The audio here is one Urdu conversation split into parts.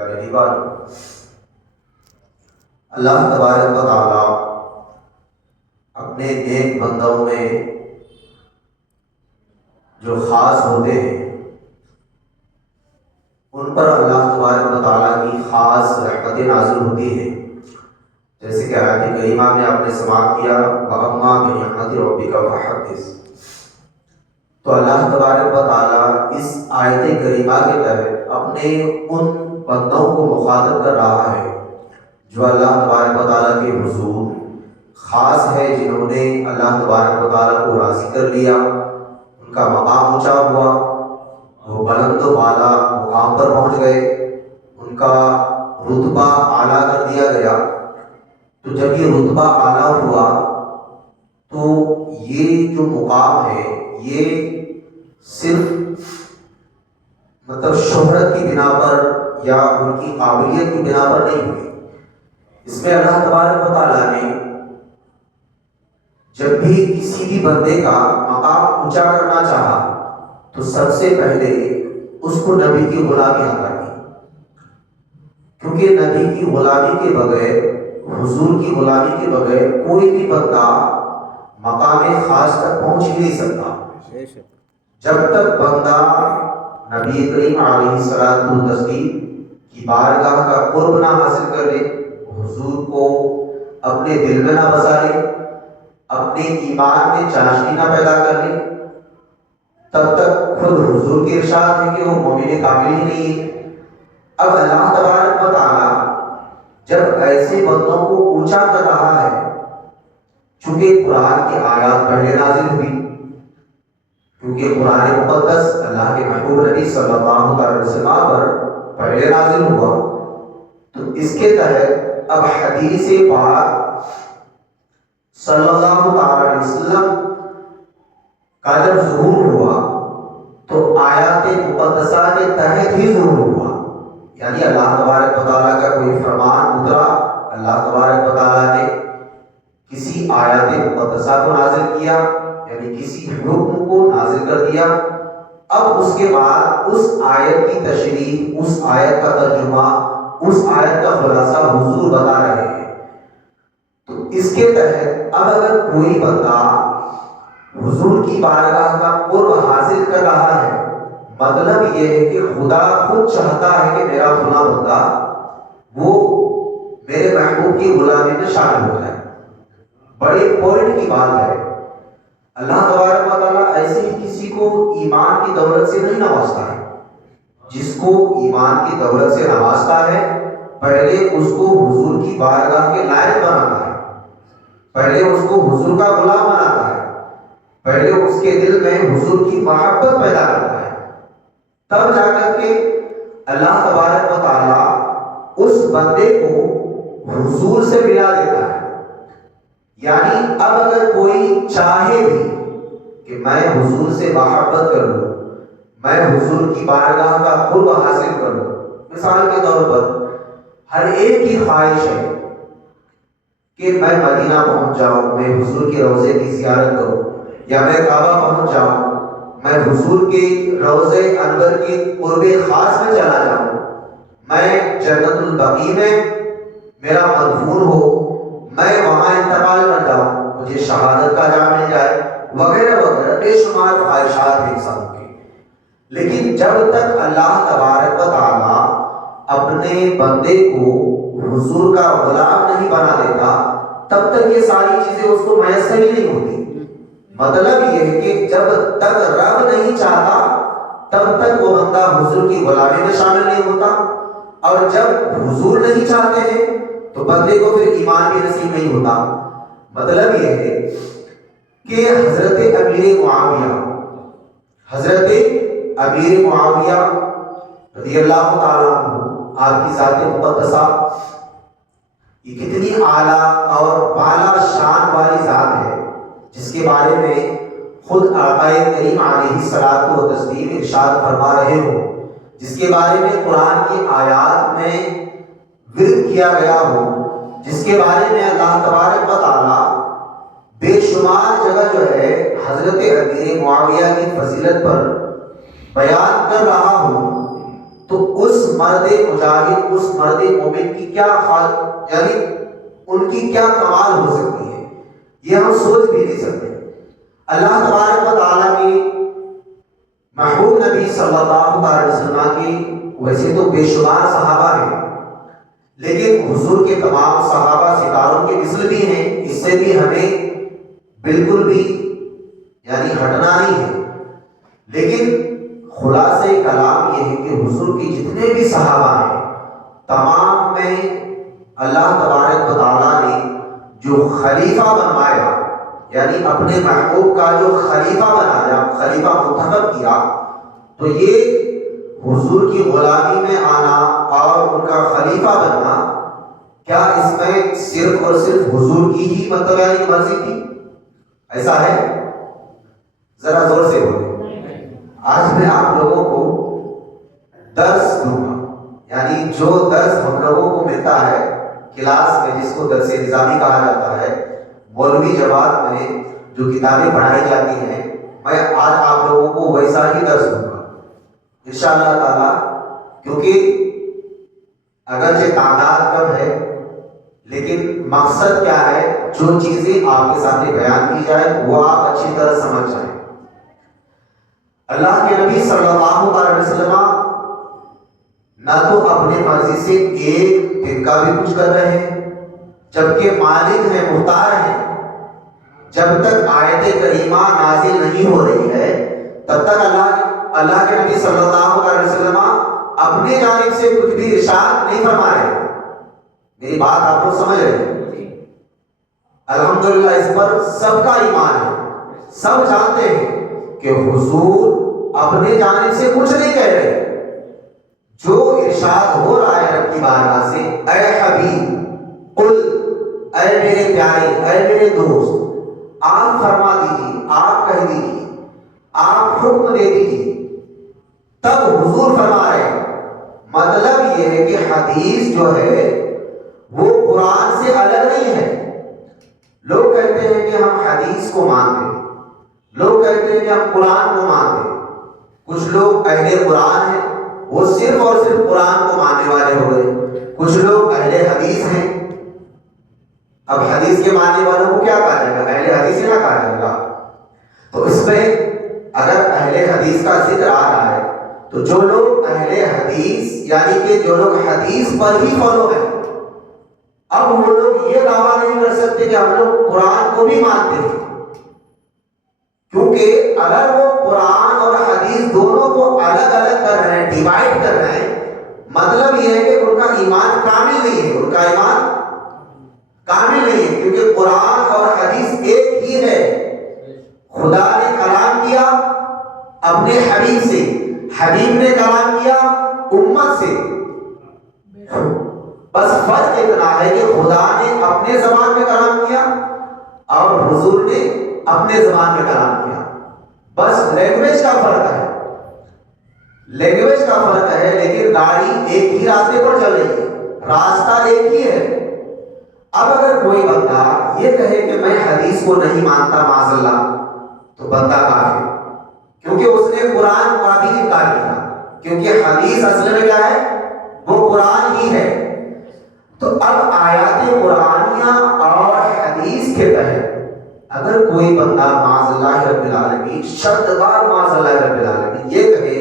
پہلی بار اللہ تبارک و تعالی اپنے نیک بندوں میں جو خاص ہوتے ہیں ان پر اللہ تبارک و تعالیٰ کی خاص رحمتیں نازل ہوتی ہیں، جیسے کہ آیت کریمہ میں آپ نے سماعت کیا وَأَمَّا بِنِعْمَتِ رَبِّكَ فَحَدِّثْ۔ تو اللہ تبارک و تعالیٰ اس آیت کریمہ کے تحت اپنے ان بندوں کو مخاطب کر رہا ہے جو اللہ تبارک و تعالیٰ کے حضور خاص ہے، جنہوں نے اللہ تبارک و تعالیٰ کو راضی کر لیا، ان کا مقام اونچا ہوا، وہ بلند و بالا مقام پر پہنچ گئے، ان کا رتبہ اعلیٰ کر دیا گیا۔ تو جب یہ رتبہ اعلیٰ ہوا تو یہ جو مقام ہے یہ صرف شہرت کی بنا پر یا ان کی قابلیت کی بنا پر نہیں ہوئی، اس میں اللہ تبارک و تعالیٰ نے جب بھی کسی بھی بندے کا مقام اونچا کرنا چاہا تو سب سے پہلے اس کو نبی کی غلامی عطا کی، کیونکہ نبی کی غلامی کے بغیر، حضور کی غلامی کے بغیر کوئی بھی بندہ مقام خاص تک پہنچ ہی نہیں سکتا۔ جب تک بندہ نبی کریم علیہ الصلوۃ والتسلیم کی بارگاہ کا قرب نہ حاصل کر لے، حضور کو اپنے دل میں نہ بسا لے، اپنے ایمان میں چاشنی نہ پیدا کر لے، تب تک خود حضور کے ارشاد ہے کہ وہ مومن کامل ہی نہیں ہے۔ اب اللہ تبارک و تعالیٰ جب ایسے بندوں کو اونچا کر رہا ہے، چونکہ قرآن کی آیات پہلے نازل ہوئی، کیونکہ قرآن مقدس اللہ کے محبوب نبی صلی اللہ علیہ وسلم پر پہلے نازل ہوا، تو اس کے تحت اب حدیث پاک صلی اللہ علیہ وسلم کا جب ظہور ہوا تو آیات مقدسہ کے تحت ہی ظہور ہوا، یعنی اللہ تبارک و تعالیٰ کا کوئی فرمان اترا، اللہ تبارک و تعالیٰ نے کسی آیات مقدسہ کو نازل کیا، یعنی کسی حکم کو نازل کر دیا، اب اس کے بعد اس آیت کی تشریح، اس آیت کا ترجمہ، اس آیت کا خلاصہ حضور بتا رہے ہیں۔ تو اس کے تحت اب اگر کوئی بندہ حضور کی بارگاہ کا قرب حاصل کر رہا ہے، مطلب یہ ہے کہ خدا خود چاہتا ہے کہ میرا فلاں بندہ وہ میرے محبوب کی غلامی میں شامل ہو جائے۔ بڑے پوائنٹ کی بات ہے، اللہ تبارک و تعالیٰ ایسے ہی کسی کو ایمان کی دولت سے نہیں نوازتا ہے، جس کو ایمان کی دولت سے نوازتا ہے پہلے اس کو حضور کی بارگاہ کے لائق بناتا ہے، پہلے اس کو حضور کا غلام بناتا ہے، پہلے اس کے دل میں حضور کی محبت پیدا کرتا ہے، تب جا کر کے اللہ تبارک و تعالیٰ اس بندے کو حضور سے ملا دیتا ہے۔ یعنی اب اگر کوئی چاہے بھی کہ میں حضور سے محبت کر لوں، میں حضور کی بارگاہ کا قرب حاصل کر لوں، مثال کے طور پر ہر ایک کی خواہش ہے کہ میں مدینہ پہنچ جاؤں، میں حضور کے روضے کی زیارت کروں، یا میں کعبہ پہنچ جاؤں، میں حضور کے روضے انور کے قرب خاص میں چلا جاؤں، میں جنت البقیع میں میرا مدفون ہو، میں وہاں انتقال کر جاؤں، مجھے شہادت کا جام مل جائے، وغیرہ وغیرہ بے شمار خواہشات ہیں انسان کی۔ لیکن جب تک اللہ تبارک و تعالیٰ اپنے بندے کو حضور کا غلام نہیں بنا دیتا، تب تک یہ ساری چیزیں اس کو میسر ہی نہیں ہوتی۔ مطلب یہ ہے کہ جب تک رب نہیں چاہتا تب تک وہ بندہ حضور کی غلامی میں شامل نہیں ہوتا، اور جب حضور نہیں چاہتے ہیں تو بندے کو پھر ایمان بھی نصیب نہیں ہوتا۔ مطلب یہ ہے کہ حضرت امیر معاویہ رضی اللہ تعالیٰ عنہ، آپ کی ذات مقدسہ یہ کتنی اعلیٰ اور بالا شان والی ذات ہے، جس کے بارے میں خود آقا کریم علیہ الصلوۃ والتسلیم ارشاد فرما رہے ہو، جس کے بارے میں قرآن کی آیات میں ورد کیا گیا ہو، جس کے بارے میں اللہ تبارک و تعالیٰ بے شمار جگہ جو ہے حضرت امیر معاویہ کی فضیلت پر بیان کر رہا ہوں، تو اس مرد مجاہد، اس مرد مومن کی کیا یعنی ان کی کیا کمال ہو سکتی ہے، یہ ہم سوچ بھی نہیں سکتے۔ اللہ تبارک و تعالیٰ کی محبوب نبی صلی اللہ علیہ وسلم کی ویسے تو بے شمار صحابہ ہیں، لیکن حضور کے تمام صحابہ ستاروں کے مثل بھی ہیں، اس سے بھی ہمیں بالکل بھی یعنی ہٹنا نہیں ہے۔ لیکن خلاصہ کلام یہ ہے کہ حضور کی جتنے بھی صحابہ ہیں تمام میں اللہ تبارک و تعالیٰ نے جو خلیفہ بنوایا، یعنی اپنے محبوب کا جو خلیفہ بنایا، خلیفہ منتخب کیا، تو یہ حضور کی غلامی میں آنا اور ان کا خلیفہ بننا، کیا اس میں صرف اور صرف حضور کی ہی مطلب یعنی مرضی تھی؟ ایسا ہے؟ ذرا زور سے بولیں۔ آج میں آپ لوگوں کو درس دوں گا، یعنی جو درس ہم لوگوں کو ملتا ہے کلاس میں، جس کو درس نظامی کہا جاتا ہے، مولوی جماعت میں جو کتابیں پڑھائی جاتی ہیں، میں آج آپ لوگوں کو ویسا ہی درس دوں گا انشاءاللہ تعالیٰ، کیونکہ اگرچہ تعداد کم ہے لیکن مقصد کیا ہے، جو چیزیں آپ کے سامنے بیان کی جائے وہ آپ اچھی طرح سمجھ جائیں۔ اللہ کے نبی صلی اللہ علیہ وسلم نہ تو اپنے مرضی سے ایک دن کا بھی کچھ کر رہے ہیں، جبکہ مالک ہیں، مختار ہیں۔ جب تک آیت کریمہ نازل نہیں ہو رہی ہے تب تک اللہ کے نبی صلی اللہ علیہ وسلم اپنی جانب سے کچھ بھی ارشاد نہیں فرما رہے۔ میری بات آپ لوگ سمجھ رہے ہیں؟ الحمدللہ اس پر سب کا ایمان ہے، سب جانتے ہیں کہ حضور اپنے جانب سے کچھ نہیں کہہ رہے۔ جو ارشاد ہو رہا ہے رب کی بارگاہ سے، اے حبیب قل، اے میرے پیارے، اے میرے دوست، آپ فرما دیجیے، آپ کہہ دیجیے، آپ حکم دے دیجیے، تب حضور فرما رہے ہیں۔ مطلب یہ ہے کہ حدیث جو ہے وہ قرآن سے الگ نہیں ہے۔ لوگ کہتے ہیں کہ ہم حدیث کو مانتے ہیں، لوگ کہتے ہیں کہ ہم قرآن کو مانتے ہیں۔ کچھ لوگ اہل قرآن ہیں، وہ صرف اور صرف قرآن کو ماننے والے ہو گئے، کچھ لوگ اہل حدیث ہیں۔ اب حدیث کے ماننے والوں کو کیا کہا جائے گا؟ اہل حدیث نہ کہا جائے گا۔ تو اس میں اگر اہل حدیث کا ذکر آ رہا ہے تو جو لوگ اہل حدیث یعنی کہ جو لوگ حدیث پر ہی فالو ہیں، اب وہ لوگ یہ دعویٰ نہیں کر سکتے کہ ہم لوگ قرآن کو بھی مانتے ہیں، کیونکہ اگر وہ قرآن اور حدیث دونوں کو الگ الگ کر رہے ہیں، ڈیوائڈ کر رہے ہیں، مطلب یہ ہے کہ ان کا ایمان کامل نہیں ہے، ان کا ایمان کامل نہیں ہے، کیونکہ قرآن اور حدیث ایک ہی ہے۔ خدا نے کلام کیا اپنے حبیب سے، حبیب نے کلام کیا امت سے، بس فرق اتنا ہے کہ خدا نے اپنے زبان میں کلام کیا اور حضور نے اپنے زبان میں کلام کیا، بس لینگویج کا فرق ہے، لینگویج کا فرق ہے، لیکن گاڑی ایک ہی راستے پر چل رہی ہے، راستہ ایک ہی ہے۔ اب اگر کوئی بندہ یہ کہے کہ میں حدیث کو نہیں مانتا معاذ اللہ، تو بندہ کافر، کیونکہ اس نے قرآن کا بھی انکار کیا، کیونکہ حدیث اصل میں کیا ہے؟ وہ قرآن ہی ہے۔ تو اب آیات قرآنیہ اور حدیث کے تحت اگر کوئی بندہ معاذ اللہ رب العالمین، شرطدار معاذ اللہ رب العالمین، یہ کہے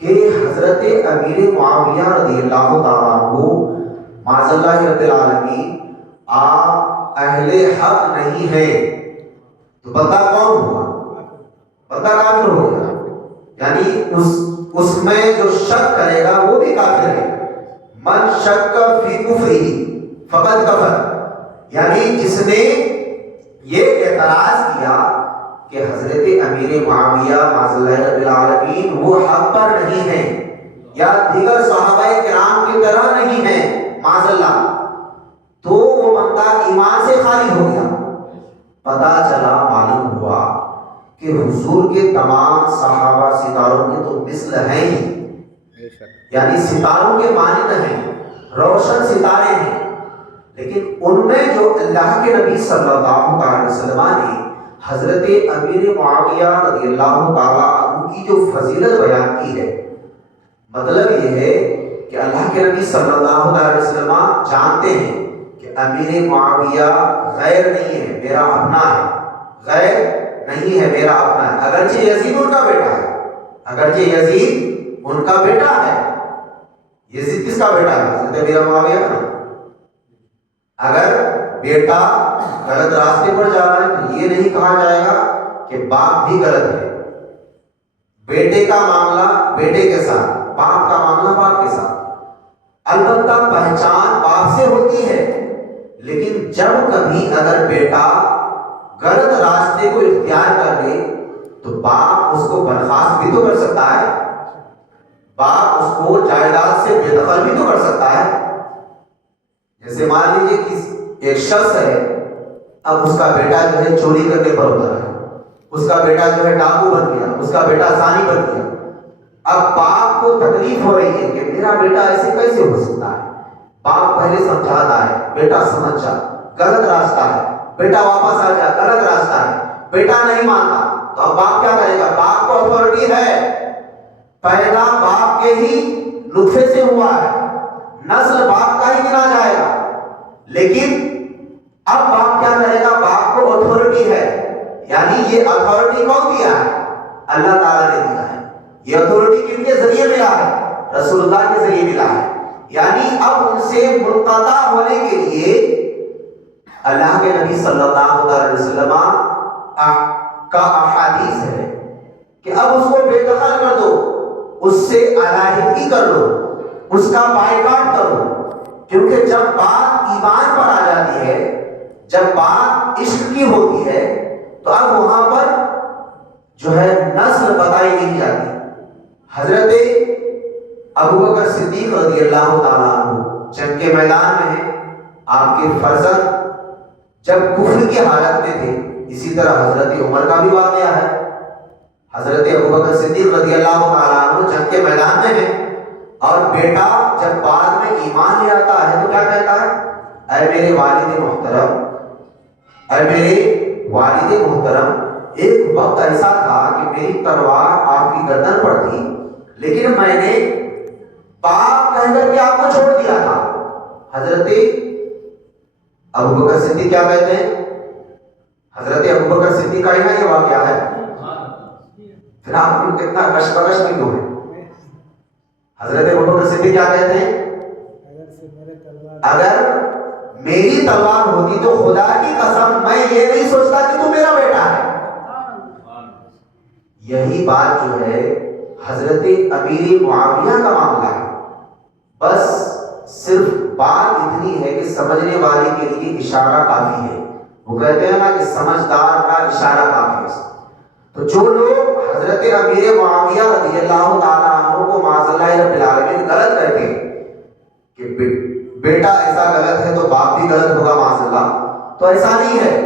کہ حضرت امیر معاویہ رضی اللہ تعالیٰ عنہ معاذ اللہ رب العالمین آپ اہل حق نہیں ہیں، تو بندہ کون ہوا؟ بندہ کافر ہو گیا، یعنی اس میں جو شک کرے گا وہ بھی کافر ہے۔ من شک فی کفرہ فقد کفر، یعنی جس نے یہ اعتراض کیا کہ حضرت امیر معاویہ معاذ اللہ رب العالمین وہ حق پر نہیں ہیں یا دیگر صحابہ کرام کی طرح نہیں ہیں معاذ اللہ، تو وہ بندہ ایمان سے خالی ہو گیا۔ پتہ چلا، معلوم ہوا کہ حضور کے تمام صحابہ ستاروں کے تو مثل ہیں ہی، یعنی ستاروں کے مانند ہیں، روشن ستارے ہیں، لیکن ان میں جو اللہ کے نبی صلی اللہ علیہ وسلم نے حضرت امیر معاویہ رضی اللہ تعالیٰ عنہ کی جو فضیلت بیان کی ہے، مطلب یہ ہے کہ اللہ کے نبی صلی اللہ علیہ وسلم جانتے ہیں کہ امیر معاویہ غیر نہیں ہے، میرا اپنا ہے، غیر نہیں ہے، میرا اپنا ہے، اگرچہ یزید ان کا بیٹا ہے، اگرچہ یزید ان کا بیٹا ہے۔ یزید کس کا بیٹا ہے؟ حضرت امیر معاویہ کا۔ اگر بیٹا غلط راستے پر جا رہا ہے تو یہ نہیں کہا جائے گا کہ باپ بھی غلط ہے۔ بیٹے کا معاملہ بیٹے کے ساتھ، باپ کا معاملہ باپ کے ساتھ۔ البتہ پہچان باپ سے ہوتی ہے، لیکن جب کبھی اگر بیٹا غلط راستے کو اختیار کر لے تو باپ اس کو برخاست بھی تو کر سکتا ہے، باپ اس کو جائیداد سے بے دخل بھی تو کر سکتا ہے۔ جیسے مان لیجیے کہ ایک شخص ہے، اب اس کا بیٹا جو ہے چوری کرنے پر اترا ہے، اس کا بیٹا جو ہے ڈاکو بن گیا، اس کا بیٹا زانی بن گیا۔ اب باپ کو تکلیف ہو رہی ہے کہ میرا بیٹا ایسے کیسے ہو سکتا ہے۔ باپ پہلے سمجھاتا ہے، بیٹا سمجھ جا، غلط راستہ ہے، بیٹا واپس آ جا، غلط راستہ ہے۔ بیٹا نہیں مانتا تو اب باپ کیا کرے گا؟ باپ کو اتھارٹی ہے، پیدا باپ کے ہی نطفے سے ہوا ہے، نسل باپ کا ہی گنا جائے گا۔ لیکن اب باپ کیا کرے گا؟ باپ کو اتھارٹی ہے، یعنی یہ اتھارٹی کون دیا ہے؟ اللہ تعالیٰ نے دیا ہے۔ یہ اتھارٹی کن کے ذریعے ملا ہے؟ رسول اللہ کے ذریعے ملا ہے۔ یعنی اب ان سے منقطع ہونے کے لیے اللہ کے نبی صلی اللہ علیہ وسلم کا احادیث ہے کہ اب اس کو بے دخل کر دو، اس سے علیحدگی کر لو، اس کا بائیکاٹ کرو۔ کیونکہ جب بات ایمان پر آ جاتی ہے، جب بات عشق کی ہوتی ہے تو اب وہاں پر جو ہے نسل بتائی نہیں جاتی۔ حضرت ابوبکر صدیق رضی اللہ تعالیٰ عنہ جنگ کے میدان میں ہیں، آپ کے فرزند جب کفر کی حالت میں تھے۔ اسی طرح حضرت عمر کا بھی واقعہ ہے، حضرت ابوبکر صدیق رضی اللہ تعالیٰ عنہ جنگ کے میدان میں ہیں اور بیٹا جب بعد میں ایمان لے آتا ہے تو کیا کہتا ہے؟ اے میرے والد محترم، اے میرے والد محترم، ایک وقت ایسا تھا کہ میری تلوار آپ کی گردن پر تھی، لیکن میں نے باپ کہہ کر کے آپ کو چھوڑ دیا تھا۔ حضرت ابوبکر صدیق کیا کہتے ہیں؟ حضرت ابوبکر صدیق کا یہ واقعہ ہے۔ پھر آپ لوگ کتنا کشمکش میں کیوں ہیں؟ حضرت ابوبکر صدیق کیا کہتے ہیں؟ اگر میری تلوار ہوتی تو خدا کی قسم میں یہ نہیں سوچتا کہ تو میرا بیٹا ہے۔ یہی بات جو ہے حضرت امیر معاویہ کا معاملہ ہے۔ بس صرف بات اتنی ہے کہ سمجھنے والے کے لیے اشارہ کافی ہے۔ وہ کہتے ہیں نا کہ سمجھدار کا اشارہ کافی ہے۔ تو جو لوگ حضرت امیر معاویہ رضی اللہ تعالیٰ عنہ کو معاذ اللہ رب العالمین غلط کہتے ہیں کہ بیٹا ایسا غلط ہے تو باپ بھی غلط ہوگا معاذ اللہ، تو ایسا نہیں ہے۔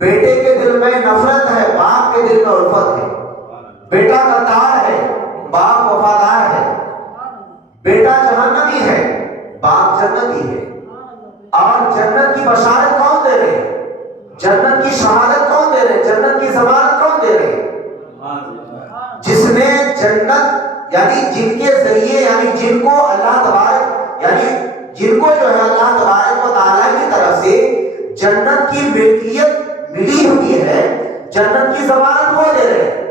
بیٹے کے دل میں نفرت ہے، باپ کے دل میں الفت ہے۔ بیٹا غدار ہے، باپ وفادار ہے۔ بیٹا جہنمی ہے، باپ جنتی ہے۔ اور جنت کی بشارت کون دے رہے ہیں؟ جنت کی شہادت کون دے رہے ہیں؟ جنت کی ضمانت کون دے رہے ہیں؟ جس نے جنت یعنی جن کے ذریعے یعنی جن کو اللہ تبارک یعنی جن کو جو ہے اللہ تبارک و تعالیٰ کی طرف سے جنت کی ملکیت ملی ہوئی ہے، جنت کی ضمانت وہ دے رہے ہیں۔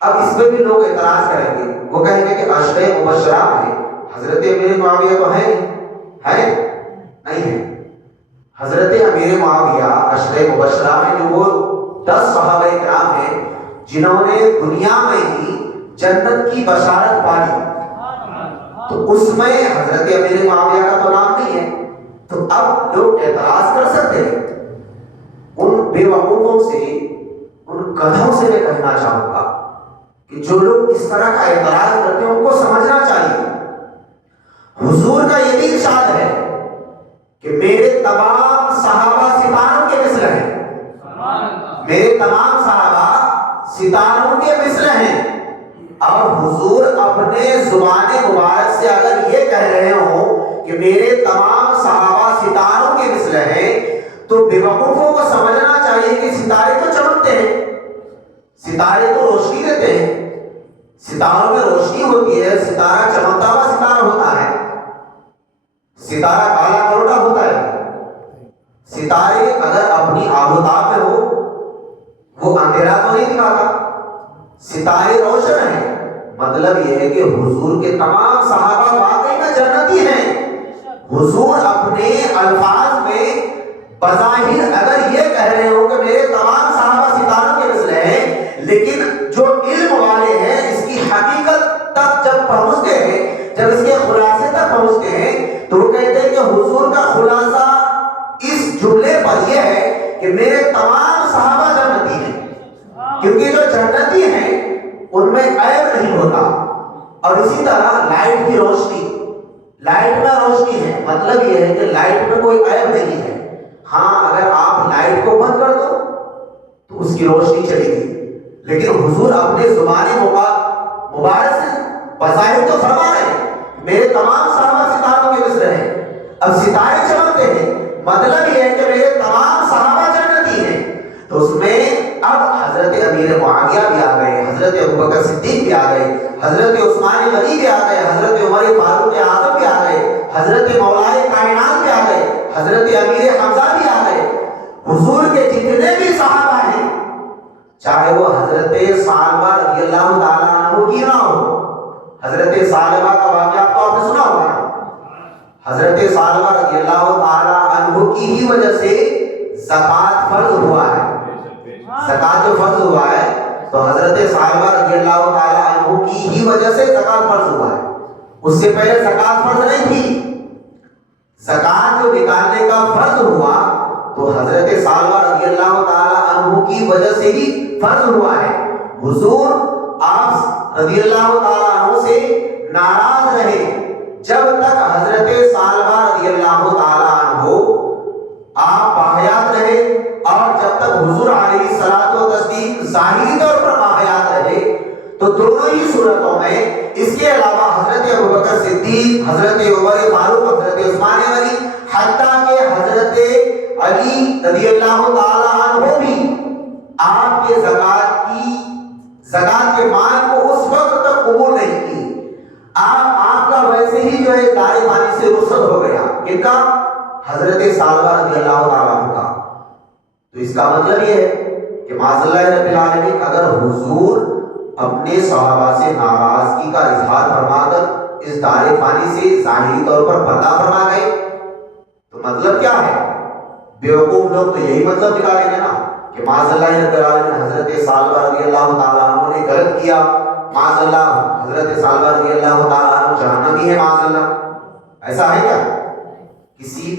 اب اس پہ بھی لوگ اعتراض کریں گے، وہ کہیں گے کہ عشرہ مبشرہ میں حضرت امیر معاویہ تو ہے نہیں ہے۔ حضرت امیر معاویہ عشرہ مبشرہ میں جو وہ 10 صحابہ کرام ہیں جنہوں نے دنیا میں ہی جنت کی بشارت پائی، تو اس میں حضرت امیر معاویہ کا تو نام نہیں ہے۔ تو اب لوگ اعتراض کر سکتے ہیں۔ ان بے وقوفوں سے، ان گدھوں سے میں کہنا چاہوں گا کہ جو لوگ اس طرح کا اعتراض کرتے ہیں ان کو سمجھنا چاہیے حضور کا یہ بھی ارشاد ہے کہ میرے تمام صحابہ ستاروں کے مثل ہیں، میرے تمام صحابہ ستاروں کے مثل ہیں۔ اور حضور اپنے زبان مبارک سے اگر یہ کہہ رہے ہوں کہ میرے تمام صحابہ ستاروں کے مثل ہیں تو بے وقوفوں کو سمجھنا چاہیے کہ ستارے تو چمکتے ہیں، ستارے تو روشنی دیتے ہیں، ستاروں میں روشنی ہوتی یہ ستارہ چمکتا ہوا ستارہ ہوتا ہے، ستارہ کالا کروٹا ہوتا ہے۔ ستارے اگر اپنی آفتاب میں ہو وہ اندھیرا تو نہیں دکھاتا، ستارے روشن ہیں۔ مطلب یہ ہے کہ حضور کے تمام صحابہ واقعی میں جنتی ہیں۔ حضور اپنے الفاظ میں بظاہر اگر یہ کہہ رہے ہو کہ میرے تمام صحابہ ستاروں کے مثل ہیں، لیکن جو علم والے ہیں اس کی حقیقت تک جب پہنچتے ہیں، جب اس کے خلاصے تک پہنچتے ہیں، تو وہ کہتے ہیں کہ حضور کا خلاصہ اس جملے پر یہ ہے کہ میرے تمام صحابہ جنتی ہیں، کیونکہ جو جنتی ہیں ان میں عیب نہیں ہوتا۔ اور اسی طرح لائٹ کی روشنی، لائٹ میں روشنی ہے، مطلب یہ ہے کہ لائٹ میں کوئی عیب نہیں ہے۔ ہاں اگر آپ لائٹ کو بند کر دو تو اس کی روشنی چلی گئی، لیکن حضور اپنے زبان مبارک سے بظاہر تو فرما رہے ہیں میرے تمام صحابہ ستاروں کے مثل ہیں۔ اب ستارے چمکتے ہیں، مطلب یہ ہے کہ میرے تمام صحابہ جنتی ہیں۔ تو اس میں اب حضرت امیر معاویہ بھی آ گئے، حضرت ابوبکر صدیق بھی آ گئے، حضرت عثمان غنی بھی آ گئے، حضرت عمر فاروق اعظم بھی آ گئے، حضرت مولائے کائنات بھی آ گئے، حضرت امیر حمزہ بھی آ گئے۔ حضور کے جتنے بھی صحابہ ہیں، چاہے وہ حضرت ثعلبہ رضی اللہ تعالیٰ عنہ کی نہ ہو، حضرت ثعلبہ کا واقعہ تو آپ نے سنا ہوگا، حضرت ثعلبہ رضی اللہ تعالیٰ عنہ کی ہی وجہ سے زکوٰۃ فرض ہوا ہے۔ زکوٰۃ جو فرض ہوا ہے تو حضرت ثعلبہ رضی اللہ تعالیٰ عنہ کی ہی وجہ سے زکوٰۃ فرض ہوا ہے، اس سے پہلے زکوٰۃ فرض نہیں تھی۔ زکوٰۃ جو نکالنے کا فرض ہوا تو حضرت ثعلبہ رضی اللہ تعالیٰ عنہ کی وجہ سے ہی فرض ہوا ہے۔ حضور آپ رضی اللہ تعالیٰ عنہ سے ناراض رہے جب تک حضرت ثعلبہ رضی اللہ تعالیٰ عنہ آپ باحیات رہے، اور جب تک حضور علیہ الصلوۃ والتسلیم ظاہری طور پر باحیات رہے، تو دونوں ہی صورتوں میں اس کے علاوہ حضرت ابوبکر صدیق، حضرت عمر فاروق، حضرت عثمان غنی، حتیٰ کہ حضرت علی رضی اللہ تعالیٰ عنہ بھی آپ کے زکوٰۃ کے مال کو اس وقت تک قبول نہیں کی۔ آپ کا ویسے ہی جو ہے دار پانی سے رخصت ہو گیا، کن کا؟ حضرت ثعلبہ رضی اللہ تعالیٰ عنہ کا۔ تو اس کا مطلب یہ ہے کہ معاذ اللہ رب العالمین اگر حضور اپنے صحابہ سے ناراضگی کا اظہار فرما کر اس دار فانی سے ظاہری طور پر پردہ فرما گئے تو مطلب کیا ہے؟ بیوقوف لوگ تو یہی مطلب نکالیں گے نا کہ معاذ اللہ رب العالمین حضرت ثعلبہ رضی اللہ تعالیٰ عنہ نے غلط کیا، معاذ اللہ حضرت ثعلبہ رضی اللہ تعالیٰ عنہ جہنمی ہے، معاذ اللہ۔ ایسا ہے کیا؟ کسی بھی